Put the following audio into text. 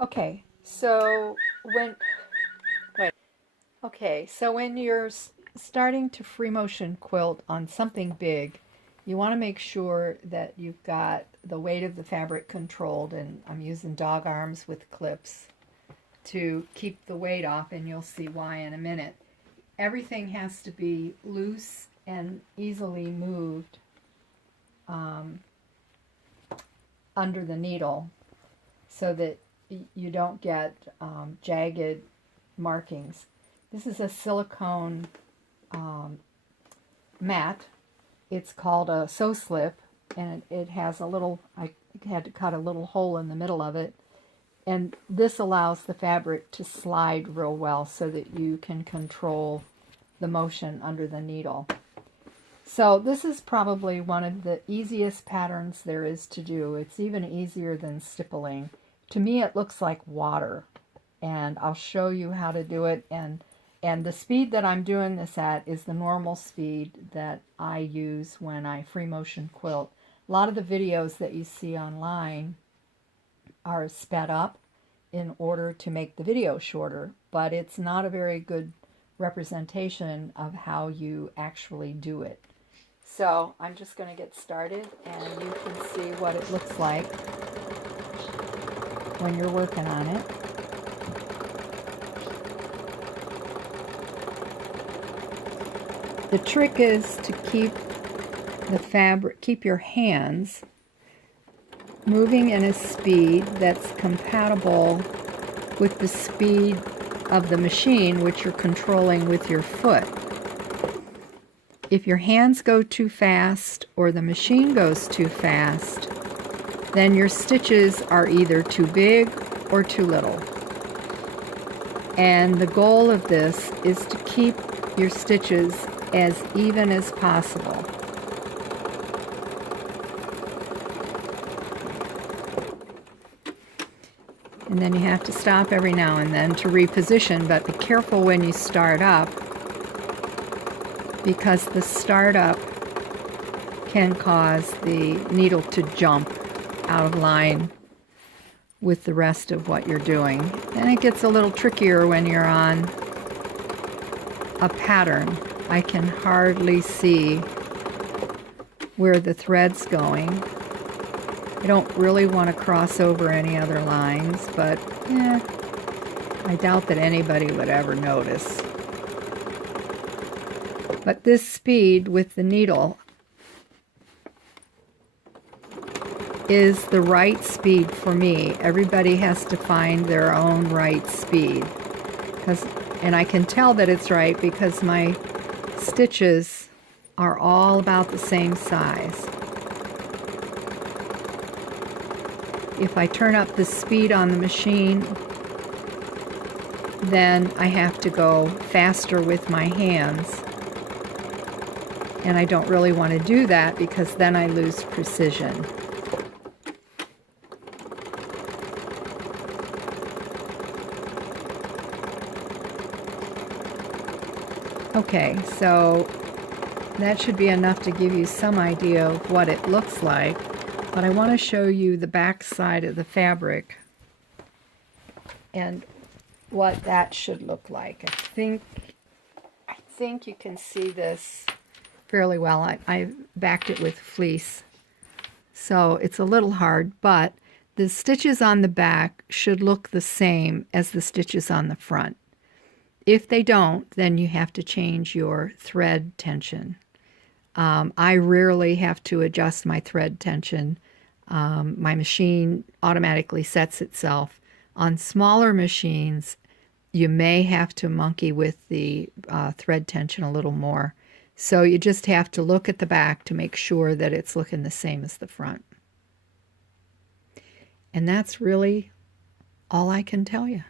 Okay, so when wait. Okay, so when you're starting to free motion quilt on something big, you want to make sure that you've got the weight of the fabric controlled, and I'm using dog arms with clips to keep the weight off, and you'll see why in a minute. Everything has to be loose and easily moved under the needle so that you don't get jagged markings. This is a silicone mat. It's called a sew slip, and it has a little, I had to cut a little hole in the middle of it, and this allows the fabric to slide real well so that you can control the motion under the needle. So this is probably one of the easiest patterns there is to do. It's even easier than stippling. To me it looks like water, and I'll show you how to do it, and the speed that I'm doing this at is the normal speed that I use when I free motion quilt. A lot of the videos that you see online are sped up in order to make the video shorter, but it's not a very good representation of how you actually do it. So I'm just going to get started, and you can see what it looks like when you're working on it. The trick is to keep the fabric, keep your hands moving in a speed that's compatible with the speed of the machine, which you're controlling with your foot. If your hands go too fast or the machine goes too fast, then your stitches are either too big or too little. And the goal of this is to keep your stitches as even as possible. And then you have to stop every now and then to reposition, but be careful when you start up, because the startup can cause the needle to jump out of line with the rest of what you're doing. And it gets a little trickier when you're on a pattern. I can hardly see where the thread's going. I don't really want to cross over any other lines, but I doubt that anybody would ever notice. But this speed with the needle is the right speed for me. Everybody has to find their own right speed. And I can tell that it's right because my stitches are all about the same size. If I turn up the speed on the machine, then I have to go faster with my hands. And I don't really want to do that because then I lose precision. Okay, so that should be enough to give you some idea of what it looks like, but I want to show you the back side of the fabric and what that should look like. I think you can see this fairly well. I backed it with fleece, so it's a little hard, but the stitches on the back should look the same as the stitches on the front. If they don't, then you have to change your thread tension. I rarely have to adjust my thread tension. My machine automatically sets itself. On smaller machines, you may have to monkey with the thread tension a little more. So you just have to look at the back to make sure that it's looking the same as the front. And that's really all I can tell you.